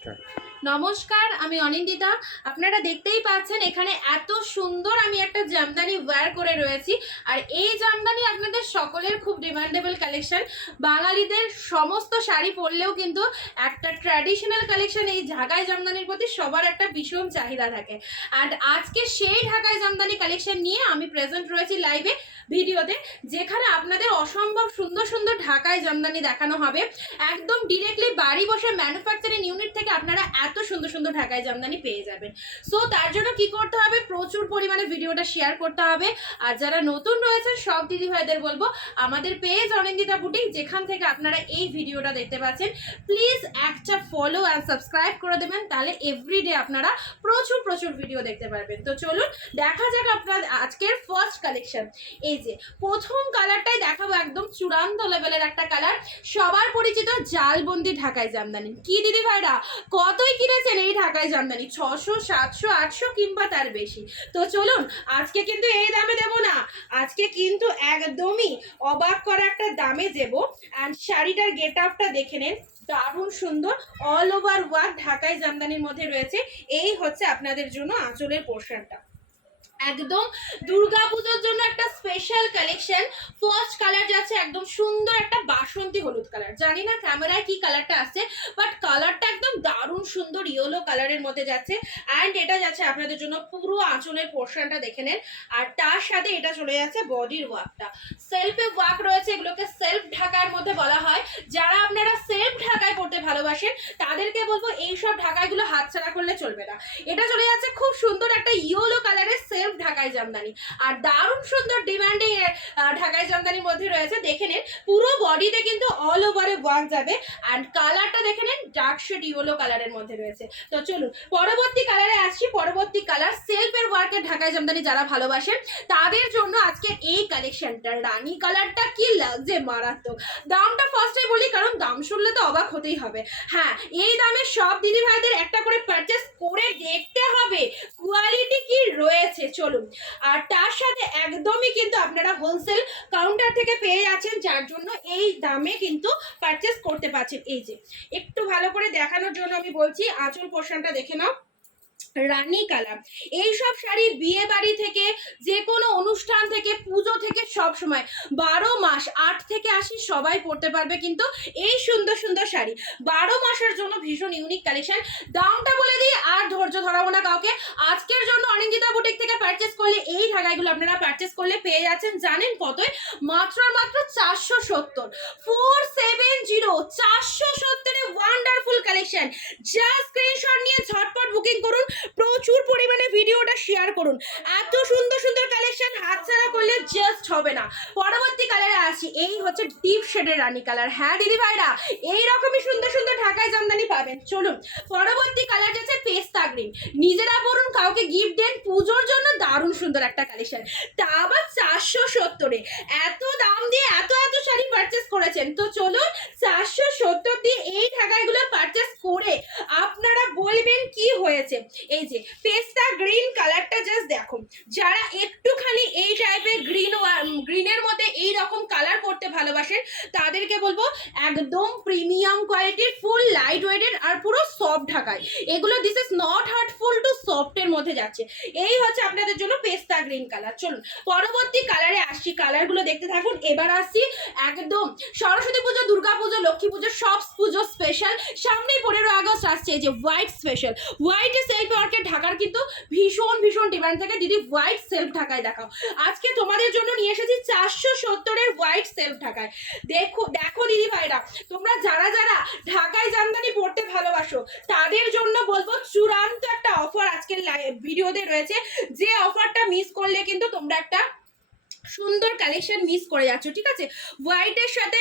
Start. নমস্কার, আমি অনিন্দিতা। আপনারা দেখতেই পাচ্ছেন, এখানে এত সুন্দর আমি একটা জামদানি ওয়্যার করে রয়েছি। আর এই জামদানি আপনাদের সকলের খুব ডিমান্ডেবল কালেকশন বাঙালিদের সমস্ত শাড়ি পরলেও কিন্তু একটা ট্র্যাডিশনাল কালেকশন এই ঢাকাই জামদানির প্রতি সবার একটা ভীষণ চাহিদা থাকে। আর আজকে সেই ঢাকাই জামদানি কালেকশন নিয়ে আমি প্রেজেন্ট রয়েছি লাইভে ভিডিওতে যেখানে আপনাদের অসম্ভব সুন্দর সুন্দর ঢাকায় জামদানি দেখানো হবে। একদম ডিরেক্টলি বাড়ি বসে ম্যানুফ্যাকচারিং ইউনিট থেকে আপনারা সুন্দর সুন্দর ঢাকায় জামদানি পেয়ে যাবেন। সো তার জন্য কি করতে হবে? প্রচুর পরিমাণে ভিডিওটা শেয়ার করতে হবে। আর যারা নতুন রয়েছেন, সব দিদি ভাইদের বলব, আমাদের পেজ অনিন্দিতা বুটিক যেখান থেকে আপনারা এই ভিডিওটা দেখতে পাচ্ছেন প্লিজ একটা ফলো অ্যান্ড সাবস্ক্রাইব করে দেবেন। তাহলে এভরিডে আপনারা প্রচুর প্রচুর ভিডিও দেখতে পারবেন। তো চলুন, দেখা যাক আপনার আজকের ফার্স্ট কালেকশন এই যে, প্রথম কালারটাই দেখাবো একদম চূড়ান্ত লেভেলের একটা কালার সবার পরিচিত জালবন্দি ঢাকায় জামদানি। কি দিদি ভাইরা? কতই কিনেছেন এই ঢাকায় জামদানি? ছশো, সাতশো, আটশো কিংবা তার বেশি? তো চলুন, আজকে কিন্তু এই দামে দেবো না। আজকে কিন্তু একদমই অবাক করা একটা দামে দেবো। অ্যান্ড শাড়িটার গেট আপটা দেখে নেন। দারুণ সুন্দর অল ওভার ওয়ার্ক ঢাকায় জামদানির মধ্যে রয়েছে। এই হচ্ছে আপনাদের জন্য আঁচলের পোর্শনটা একদম দুর্গাপুজোর জন্য একটা স্পেশাল কালেকশন ফার্স্ট কালার যাচ্ছে একদম সুন্দর একটা বাসন্তী হলুদ কালার জানি না ক্যামেরায় কি কালারটা আসছে বাট কালারটা একদম দারুণ সুন্দর ইয়েলো কালারের মধ্যে যাচ্ছে। অ্যান্ড এটা যাচ্ছে আপনাদের জন্য পুরো আঁচলের পোর্শনটা দেখে নেন। আর তার সাথে এটা চলে যাচ্ছে বডির ওয়ার্কটা সেলফে ওয়ার্ক রয়েছে, এগুলোকে সেলফ ঢাকার মধ্যে বলা হয়। যারা আপনারা সেলফ ঢাকায় পড়তে ভালোবাসেন, তাদেরকে বলব এই সব ঢাকাইগুলো হাতছাড়া করলে চলবে না। এটা চলে যাচ্ছে খুব সুন্দর একটা ইয়েলো কালারের সেলফ ঢাকাই জামদানি। আর দারুণ সুন্দর ডিমান্ডিং ঢাকাই জামদানির মধ্যে রয়েছে, দেখে নিন, পুরো বডিতে কিন্তু অল ওভারে ওয়ার্ক যাবে। অ্যান্ড কালারটা দেখে নিন ডার্ক শেড ইয়েলো কালারের মধ্যে রয়েছে। তো চলুন, পরবর্তী কালারে আসছি, পরবর্তী কালার সেলফের ওয়ার্কের ঢাকাই জামদানি যারা ভালোবাসেন, তাদের জন্য আজকে এই কালেকশনটা রানী কালারটা কি লাগছে মারাত্মক। দামটা ফার্স্টে বলি, কারণ দাম শুনলে তো অবাক হতেই হবে। হ্যাঁ এই দামে সব দিদি ভাইদের একটা করে পারচেস করে দেখতে হবে। কোয়ালিটি কি রয়েছে? চলুন। আর তার সাথে একদমই কিন্তু আপনারা হোলসেল কাউন্টার থেকে পেয়ে যাচ্ছেন, যার জন্য এই দামে কিন্তু পারচেস করতে পারছেন। এই যে, একটু ভালো করে দেখানোর জন্য আমি বলছি, আঁচল পোর্শনটা দেখে নাও। রানী কালার এই সব শাড়ি বিয়ে বাড়ি থেকে, যে কোনো অনুষ্ঠান থেকে, পুজো থেকে সব সময়। বারো মাস, আট থেকে আশি সবাই পড়তে পারবে কিন্তু এই সুন্দর সুন্দর শাড়ি। বারো মাসের জন্য ভীষণ ইউনিক কালেকশন দামটা বলে দিই, আর ধৈর্য ধরাবো না কাউকে। আজকের থেকে পারচেস করলে এই ঢাকাইগুলো আপনারা পারচেস করলে পেয়ে যাচ্ছেন, জানেন কতই? মাত্র মাত্র চারশো সত্তর। ফোর সেভেন জিরো চারশো সত্তরে ওয়ান্ডারফুল কালেকশন যা স্ক্রিনশট নিয়ে ঝটপট বুকিং করুন, প্রচুর পরিমাণে ভিডিওটা শেয়ার করুন। এত সুন্দর সুন্দর কালেকশন হাতছাড়া করলে জাস্ট হবে না। পরবর্তী আসি এই হচ্ছে ডিপ শেডের রানী কালার হ্যাঁ দিদি ভাইরা এই রকমই সুন্দর সুন্দর ঢাকায় জামদানি পাবেন। চলুন, পরবর্তী কালার যাচ্ছে পেস্তা গ্রিন নিজেরা পড়ুন কাউকে গিফট দেন, পুজোর জন্য দারুণ সুন্দর একটা কালেকশন তা আবার চারশো সত্তরে। এত দাম দিয়ে এত এত শাড়ি পারচেস করেছেন। তো চলুন, চারশো সত্তর দিয়ে এই ঢাকাইগুলো পারচেস করে আপনারা বলবেন কি হয়েছে? এই যে, পেস্তা গ্রিন কালারটা জাস্ট দেখো। যারা একটুখানি এই টাইপের গ্রিন গ্রিনের মধ্যে এই রকম কালার করতে ভালোবাসেন, তাদেরকে বলব একদম প্রিমিয়াম কোয়ালিটির ফুল লাইট ওয়েটেড আর পুরো সফট ঢাকায়। এগুলো this is not heartful to সফটের মধ্যে যাচ্ছে। এই হচ্ছে আপনাদের জন্য পেস্তা গ্রিন কালার চলুন, পরবর্তী কালারে আসছি। কালারগুলো দেখতে থাকুন। এবার আসছি একদম সরস্বতী পুজো, দুর্গা পুজো, লক্ষ্মী পুজো সব পুজো স্পেশাল সামনেই পনেরো আগস্ট আসছে। এই যে হোয়াইট স্পেশাল হোয়াইট সেলফ ওয়ার্কের ঢাকার কিন্তু ভীষণ ভীষণ ডিমান্ড থাকে। দিদি হোয়াইট সেলফ ঢাকায় দেখাও। আজকে তোমাদের জন্য নিয়ে এসেছি চারশো সত্তরের হোয়াইট সেলফ ঢাকায়। দেখো দেখো দিদি ভাইরা, তোমরা যারা যারা ঢাকায় জামদানি পড়তে ভালোবাসো, তাদের জন্য বলব চূড়ান্ত একটা অফার আজকের ভিডিওতে রয়েছে। যে অফারটা মিস করলে কিন্তু তোমরা একটা সুন্দর কালেকশন মিস করে যাচ্ছ, ঠিক আছে? হোয়াইটের সাথে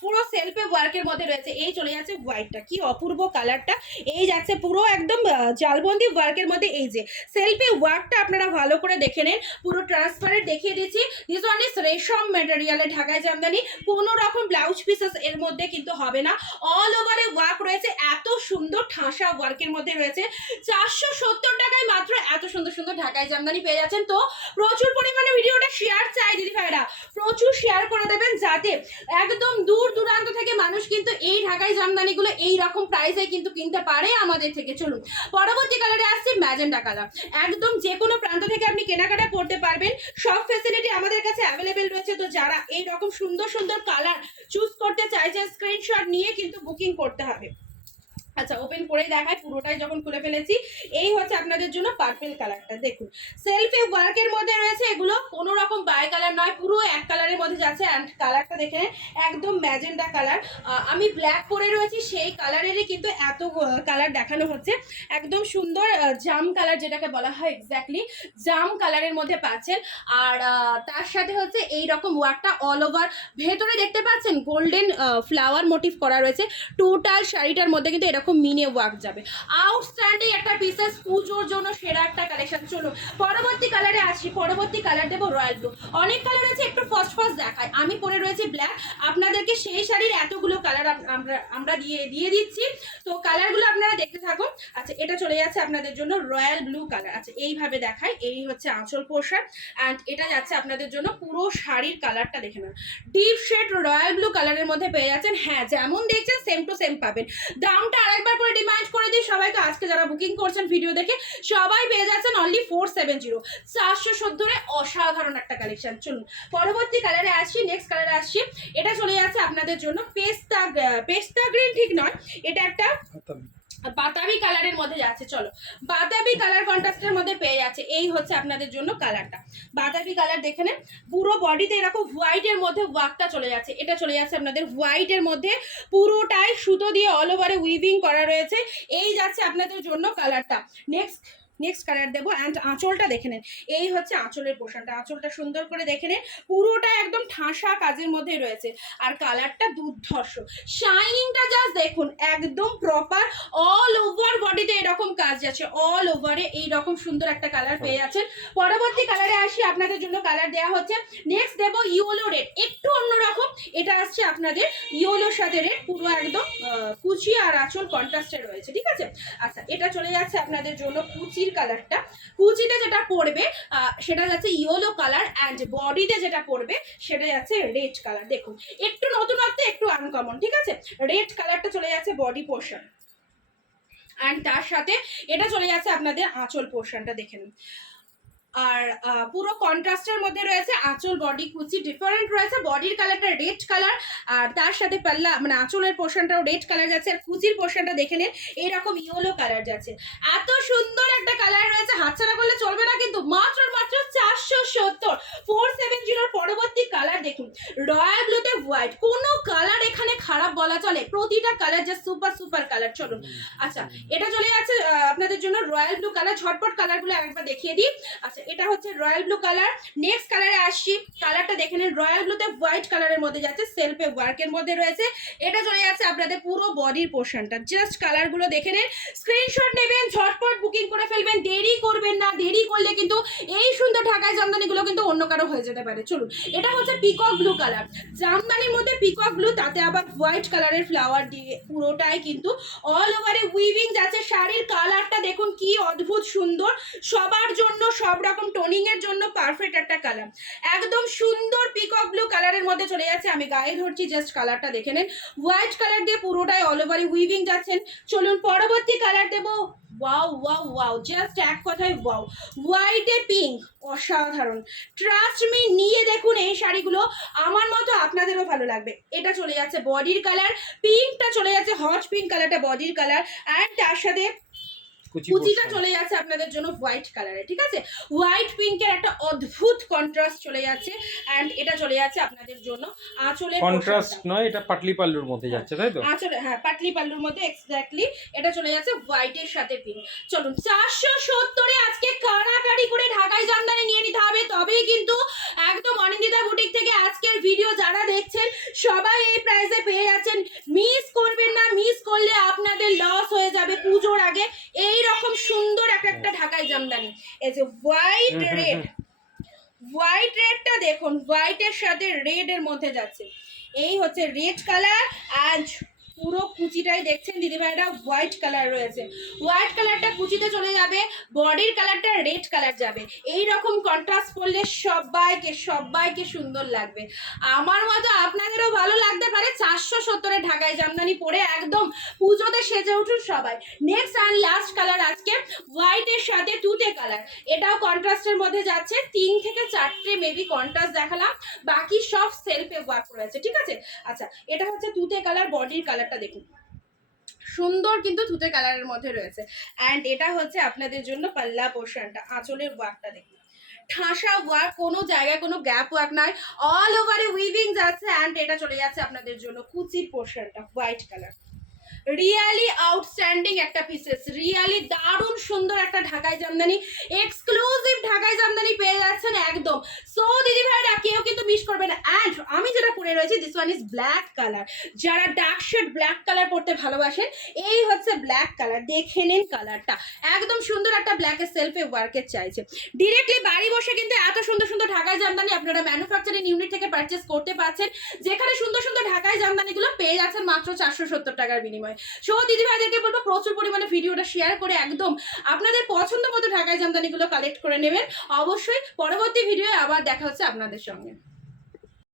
পুরো সেলফে ওয়ার্কের মধ্যে রয়েছে। এই চলে যাচ্ছে হোয়াইটটা কি অপূর্ব কালারটা এই যাচ্ছে পুরো একদম জালবন্দি ওয়ার্কের মধ্যে। এই যে সেলফে ওয়ার্কটা আপনারা ভালো করে দেখে নেন। পুরো ট্রান্সপারেন্ট দেখিয়ে দিচ্ছি। দিস ওয়ান রেশম মেটেরিয়ালে ঢাকায় জামদানি। কোনো রকম ব্লাউজ পিসেস এর মধ্যে কিন্তু হবে না। অল ওভারে ওয়ার্ক রয়েছে। এত সুন্দর ঠাসা ওয়ার্কের মধ্যে রয়েছে। চারশো সত্তর টাকায় মাত্র এত সুন্দর সুন্দর ঢাকায় জামদানি পেয়ে যাচ্ছেন। তো প্রচুর পরিমাণে ভিডিওটা শেয়ার চাই দিদি ভাইরা প্রচুর শেয়ার করে দেবেন যাতে একদম দূর দূরান্ত থেকে মানুষ কিন্তু এই ঢাকাই জামদানিগুলো এই রকম প্রাইসে কিন্তু কিনতে পারে আমাদের থেকে। চলুন, পরবর্তী কালারে আসছে ম্যাজেন্ডা কালার একদম যে কোনো প্রান্ত থেকে আপনি কেনাকাটা করতে পারবেন। সব ফেসিলিটি আমাদের কাছে অ্যাভেলেবেল রয়েছে। তো যারা এই রকম সুন্দর সুন্দর কালার চুজ করতে চাইছেন স্ক্রিনশট নিয়ে কিন্তু বুকিং করতে হবে। আচ্ছা ওপেন করে দেখায়, পুরোটাই যখন খুলে ফেলেছি, এই হচ্ছে আপনাদের জন্য পার্পেল কালারটা দেখুন সেলফি ওয়ার্কের মধ্যে রয়েছে এগুলো, কোনো রকম বাই কালার নয়, পুরো এক কালারের মধ্যে যাচ্ছে। অ্যান্ড কালারটা দেখে একদম ম্যাজেন্ডা কালার আমি ব্ল্যাক পরে রয়েছি, সেই কালারেরই কিন্তু এত কালার দেখানো হচ্ছে। একদম সুন্দর জাম কালার যেটাকে বলা হয় এক্স্যাক্টলি জাম কালারের মধ্যে পাচ্ছেন। আর তার সাথে হচ্ছে এই রকম ওয়ার্কটা অল ওভার ভেতরে দেখতে পাচ্ছেন গোল্ডেন ফ্লাওয়ার মোটিভ করা রয়েছে। টোটাল শাড়িটার মধ্যে কিন্তু এরকম মিনে ওয়ার্ক যাবে। আউটস্ট্যান্ডিং একটা পিসেস পুজোর জন্য সেরা একটা কালেকশন চলুন, পরবর্তী কালারে আসি, পরবর্তী কালার দেবো রয়্যাল ব্লু অনেক কালার আছে, একটু ফার্স্ট ফার্স্ট দেখায় আমি পরে রয়েছি ব্ল্যাক আপনাদেরকে সেই শাড়ির এতগুলো কালার আমরা আমরা দিয়ে দিয়ে দিচ্ছি। তো কালারগুলো আপনারা দেখতে থাকুন। আচ্ছা এটা চলে যাচ্ছে আপনাদের জন্য রয়্যাল ব্লু কালার আচ্ছা এইভাবে দেখায় এই হচ্ছে আঁচল পোশাক। অ্যান্ড এটা যাচ্ছে আপনাদের জন্য পুরো শাড়ির কালারটা দেখে নেন ডিপ শেড রয়্যাল ব্লু কালারের মধ্যে পেয়ে যাচ্ছেন। হ্যাঁ যেমন দেখছেন সেম টু সেম পাবেন। দামটা আরেকবার করে ডিমান্ড করে দিই। সবাইকে আজকে যারা বুকিং করছেন ভিডিও দেখে, সবাই পেয়ে যাচ্ছেন অনলি ফোর সেভেন জিরো চারশো সত্তরে অসাধারণ একটা কালেকশন চলুন, পরবর্তী কালারে আসছি নেক্সট কালারে আসছি এটা চলে যাচ্ছে আপনাদের জন্য পেস্তা পেস্তা গ্রিন ঠিক নয়, এটা একটা বাতাবি কালারের মধ্যে যাচ্ছে, চলো। বাতাবি কালার কন্ট্রাস্টের মধ্যে পেয়ে যাচ্ছে, এই হচ্ছে আপনাদের জন্য কালারটা বাতাবি কালার দেখে নেন, পুরো বডিতে এরকম হোয়াইটের মধ্যে ওয়ার্কটা চলে যাচ্ছে। এটা চলে যাচ্ছে আপনাদের হোয়াইটের মধ্যে পুরোটাই সুতো দিয়ে অল ওভারে উইভিং করা রয়েছে। এই যাচ্ছে আপনাদের জন্য কালারটা নেক্সট নেক্সট কালার দেবো অ্যান্ড আঁচলটা দেখে নেন। এই হচ্ছে আঁচলের পোশাকটা। আঁচলটা সুন্দর করে দেখে নেন। পুরোটা একদম ঠাসা কাজের মধ্যে রয়েছে। আর কালারটা দুর্ধর্ষ। শাইনিংটা জাস্ট দেখুন একদম প্রপার অল ওভার বডিতে এরকম কাজ যাচ্ছে অল ওভারে এই রকম সুন্দর একটা কালার পেয়ে যাচ্ছেন। পরবর্তী কালারে আসি। আপনাদের জন্য কালার দেওয়া হচ্ছে। নেক্সট দেবো ইয়েলো রেড একটু অন্যরকম। এটা আসছে আপনাদের ইয়েলোর সাথে রেড পুরো একদম কুচি আর আঁচল কন্ট্রাস্টে রয়েছে। ঠিক আছে? আচ্ছা এটা চলে যাচ্ছে আপনাদের জন্য কুচির কালারটা। কুচিতে যেটা পড়বে সেটা যাচ্ছে ইয়েলো কালার অ্যান্ড বডিতে যেটা পড়বে, সেটা যাচ্ছে রেড কালার দেখুন, একটু নতুনত্ব, একটু আনকমন ঠিক আছে? রেড কালারটা চলে যাচ্ছে বডি পোর্শন অ্যান্ড তার সাথে এটা চলে যাচ্ছে আপনাদের আঁচল পোর্শনটা দেখে নিন। আর পুরো কন্ট্রাস্টের মধ্যে রয়েছে আঁচল বডি কুচি ডিফারেন্ট রয়েছে। বডির কালারটা রেড কালার আর তার সাথে পাল্লা মানে আঁচলের পোর্শনটাও রেড কালার যাচ্ছে আর কুচির পোর্শনটা দেখে নিন এইরকম ইয়েলো কালার যাচ্ছে। এত সুন্দর একটা কালার রয়েছে হাতছাড়া করলে চলবে না কিন্তু মাত্র মাত্র চারশো সত্তর। ফোর সেভেন জিরোর পরবর্তী কালার দেখুন। রয়্যাল ব্লুতে হোয়াইট কোনো কালার এখানে খারাপ বলা চলে প্রতিটা colour just super super colour চলুন। আচ্ছা এটা চলে যাচ্ছে আপনাদের জন্য রয়্যাল ব্লু কালার ঝটপট কালারগুলো একবার দেখিয়ে দিই। আচ্ছা এটা হচ্ছে রয়্যাল ব্লু কালার। নেক্সট কালারে আসছি। কালারটা দেখে নিন। রয়্যাল ব্লুতে হোয়াইট কালারের মধ্যে যাচ্ছে সেলফে ওয়ার্কের মধ্যে রয়েছে। এটা চলে যাচ্ছে আপনাদের পুরো বডির পোর্শনটা জাস্ট কালারগুলো দেখে নিন। স্ক্রিনশট নেবেন, ঝটপট বুকিং করে ফেলবেন। দেরি করবেন না। দেরি করলে কিন্তু এই সুন্দর ঢাকায় জামদানিগুলো কিন্তু অন্য কারও হয়ে যেতে পারে। চলুন, এটা হচ্ছে পিকক ব্লু কালার জামদানির মধ্যে পিকক ব্লু তাতে আবার হোয়াইট কালারের ফ্লাওয়ার দিয়ে পুরোটাই কিন্তু অল ওভারে উইভিং যাচ্ছে শাড়ির কালারটা দেখুন, কি অদ্ভুত সুন্দর। সবার জন্য, সব রকম টোনিং এর জন্য পারফেক্ট একটা কালার একদম সুন্দর পিকক ব্লু কালারের মধ্যে চলে যাচ্ছে। আমি গায়ে ধরছি জাস্ট কালারটা দেখে নেন। হোয়াইট কালার দিয়ে পুরোটাই অল ওভারে উইভিং যাচ্ছেন চলুন, পরবর্তী কালার দেবো। ওয়াও ওয়াও ওয়াও জাস্ট এক কথায় ওয়াও হোয়াইটে পিঙ্ক অসাধারণ. ট্রাস্ট মি নিয়ে দেখুন এই শাড়িগুলো। আমার মতো আপনাদেরও ভালো লাগবে। এটা চলে যাচ্ছে বডির কালার পিঙ্কটা চলে যাচ্ছে হট পিঙ্ক কালারটা বডির কালার অ্যান্ড তার সাথে কুচিটা চলে যাচ্ছে আপনাদের জন্য হোয়াইট কালারে ঠিক আছে? হোয়াইট পিঙ্কের একটা অদ্ভুত কন্ট্রাস্ট চলে যাচ্ছে অ্যান্ড এটা চলে যাচ্ছে আপনাদের জন্য আঁচলের কন্ট্রাস্ট নয় এটা পাটলি পাল্লুর মধ্যে যাচ্ছে তাই তো? আঁচলে হ্যাঁ পাটলি পাল্লুর মধ্যে এক্স্যাক্টলি এটা চলে যাচ্ছে হোয়াইটের সাথে পিঙ্ক চলুন চারশো সত্তরে আজকে কাড়াকাড়ি করে ঢাকায় জামদানি নিয়ে নিতে হবে তবেই কিন্তু একদম অনিন্দিতা বুটিক থেকে আজকের ভিডিও যারা দেখছেন সবাই এই প্রাইসে পেয়ে যাচ্ছেন। মিস করবেন না মিস করলে আপনাদের লস হয়ে যাবে পুজোর আগে এই রকম সুন্দর একটা একটা ঢাকায় জামদানি এই যে হোয়াইট রেড হোয়াইট রেডটা দেখুন হোয়াইটের সাথে রেড এর মধ্যে যাচ্ছে। এই হচ্ছে রেড কালার অ্যান্ড পুরো কুচিটাই দেখছেন, দিদিভাইরা হোয়াইট কালার রয়েছে। হোয়াইট কালারটা কুচিতে চলে যাবে, বডির কালারটা রেড কালার যাবে। এই রকম কন্ট্রাস্ট করলে সবাইকে সবাইকে সুন্দর লাগবে। আমার মতো আপনাদেরও ভালো লাগতে পারে চারশো সত্তরের ঢাকায় জামদানি পরে একদম পুজোতে সেজে উঠুন সবাই। নেক্সট অ্যান্ড লাস্ট কালার আজকে হোয়াইটের সাথে তুতে কালার এটাও কন্ট্রাস্টের মধ্যে যাচ্ছে, তিন থেকে চারটে মেবি কন্ট্রাস্ট দেখালাম। বাকি সব সেলফে ওয়ার্ক রয়েছে ঠিক আছে? আচ্ছা এটা হচ্ছে তুতে কালার বডির কালারটা দেখুন। সুন্দর কিন্তু থুতে কালারের মধ্যে রয়েছে। অ্যান্ড এটা হচ্ছে আপনাদের জন্য পাল্লা পোর্শনটা, আঁচলের ওয়ার্কটা দেখুন। ঠাসা ওয়ার্ক কোনো জায়গায় কোনো গ্যাপ ওয়ার্ক নাই অল ওভারে উইভিং যাচ্ছে অ্যান্ড এটা চলে যাচ্ছে আপনাদের জন্য কুচির পোর্শনটা হোয়াইট কালার রিয়ালি আউটস্ট্যান্ডিং একটা পিসেস রিয়ালি দারুণ সুন্দর একটা ঢাকাই জামদানি এক্সক্লুসিভ ঢাকাই জামদানি পেয়ে যাচ্ছেন একদম। সো দিদি ভাইরা, কেউ কিন্তু মিস করবে না। অ্যান্ড আমি যেটা পরে রয়েছি this one is black colour যারা ডার্ক শেড ব্ল্যাক কালার পরতে ভালোবাসেন, এই হচ্ছে ব্ল্যাক কালার দেখে নিন কালারটা একদম সুন্দর একটা ব্ল্যাকের সেলফে ওয়ার্কের চাইছে। ডিরেক্টলি বাড়ি বসে কিন্তু এত সুন্দর সুন্দর ঢাকাই জামদানি আপনারা ম্যানুফ্যাকচারিং ইউনিট থেকে পারচেস করতে পারছেন, যেখানে সুন্দর সুন্দর ঢাকাই জামদানিগুলো পেয়ে যাচ্ছেন মাত্র চারশো সত্তর টাকার বিনিময়ে। সো দিদি ভাইদেরকে বলব, প্রচুর পরিমাণে ভিডিওটা শেয়ার করে একদম আপনাদের পছন্দ মতো ঢাকায় জামদানিগুলো কালেক্ট করে নেবেন। অবশ্যই পরবর্তী ভিডিও আবার দেখা হচ্ছে আপনাদের সঙ্গে।